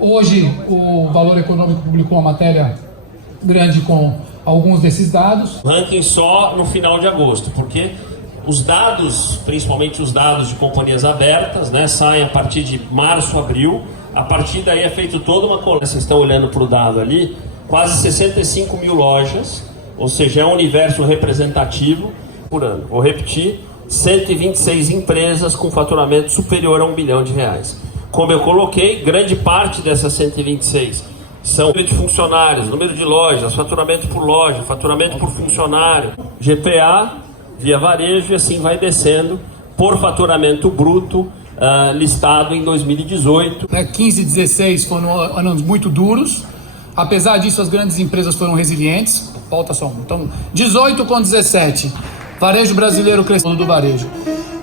Hoje, o Valor Econômico publicou uma matéria grande com alguns desses dados. Ranking só no final de agosto, porque os dados, principalmente os dados de companhias abertas, né, saem a partir de março, abril. A partir daí é feito toda uma coleta. Vocês estão olhando para o dado ali, quase 65 mil lojas, ou seja, é um universo representativo por ano. Vou repetir, 126 empresas com faturamento superior a R$1 bilhão. Como eu coloquei, grande parte dessas 126 são número de funcionários, número de lojas, faturamento por loja, faturamento por funcionário, GPA, via varejo, e assim vai descendo por faturamento bruto listado em 2018. 15 e 16 foram anos muito duros. Apesar disso, as grandes empresas foram resilientes. Volta só um. Então, 18 com 17. Varejo brasileiro cresceu do varejo.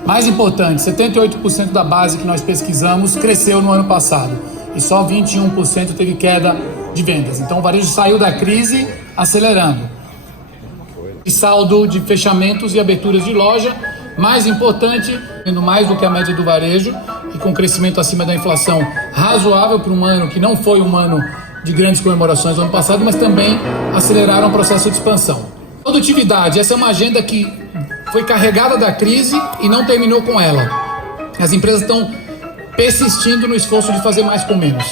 Mais importante, 78% da base que nós pesquisamos cresceu no ano passado. E só 21% teve queda de vendas. Então, o varejo saiu da crise acelerando. E saldo de fechamentos e aberturas de loja. Mais importante, tendo mais do que a média do varejo e com crescimento acima da inflação razoável para um ano que não foi um ano de grandes comemorações no ano passado, mas também aceleraram o processo de expansão. Produtividade, essa é uma agenda que foi carregada da crise e não terminou com ela. As empresas estão persistindo no esforço de fazer mais com menos.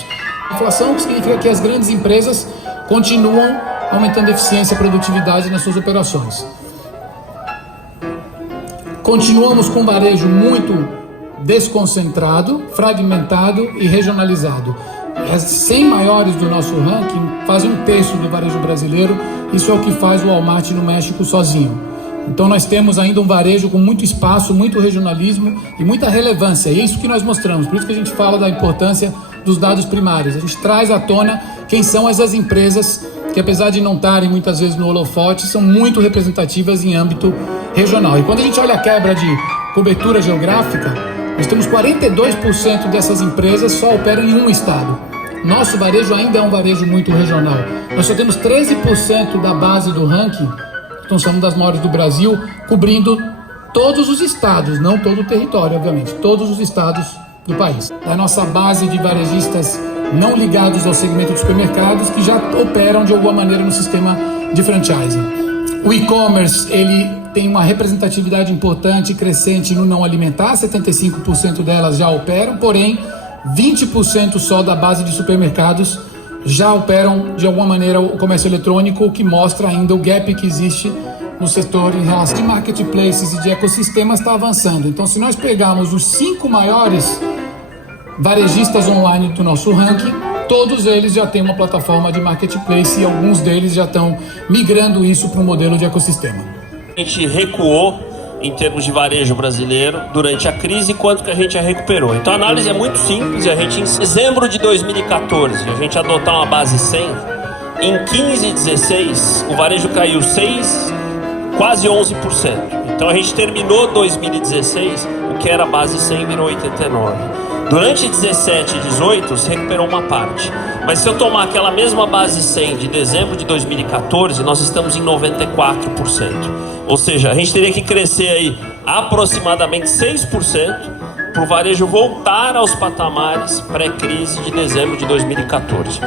Inflação significa que as grandes empresas continuam aumentando a eficiência e a produtividade nas suas operações. Continuamos com um varejo muito desconcentrado, fragmentado e regionalizado. As 100 maiores do nosso ranking fazem 1/3 do varejo brasileiro. Isso é o que faz o Walmart no México sozinho. Então nós temos ainda um varejo com muito espaço, muito regionalismo e muita relevância. E é isso que nós mostramos. Por isso que a gente fala da importância dos dados primários. A gente traz à tona quem são essas empresas que, apesar de não estarem muitas vezes no holofote, são muito representativas em âmbito regional. E quando a gente olha a quebra de cobertura geográfica, nós temos 42% dessas empresas só operam em um estado. Nosso varejo ainda é um varejo muito regional. Nós só temos 13% da base do ranking, então somos das maiores do Brasil, cobrindo todos os estados, não todo o território, obviamente, todos os estados do país. Da nossa base de varejistas não ligados ao segmento de supermercados, que já operam de alguma maneira no sistema de franchising. O e-commerce, ele tem uma representatividade importante e crescente no não alimentar, 75% delas já operam, porém 20% só da base de supermercados já operam de alguma maneira o comércio eletrônico, o que mostra ainda o gap que existe no setor em relação de marketplaces e de ecossistemas está avançando. Então, se nós pegarmos os 5 maiores varejistas online do nosso ranking, todos eles já têm uma plataforma de marketplace e alguns deles já estão migrando isso para um modelo de ecossistema. A gente recuou em termos de varejo brasileiro durante a crise, quanto que a gente já recuperou. Então a análise é muito simples. A gente, em dezembro de 2014, a gente adotar uma base 100, em 15 e 16 o varejo caiu 6, quase 11%. Então a gente terminou 2016, o que era a base 100 virou 89%. Durante 17 e 18 se recuperou uma parte. Mas se eu tomar aquela mesma base 100 de dezembro de 2014, nós estamos em 94%. Ou seja, a gente teria que crescer aí aproximadamente 6% para o varejo voltar aos patamares pré-crise de dezembro de 2014.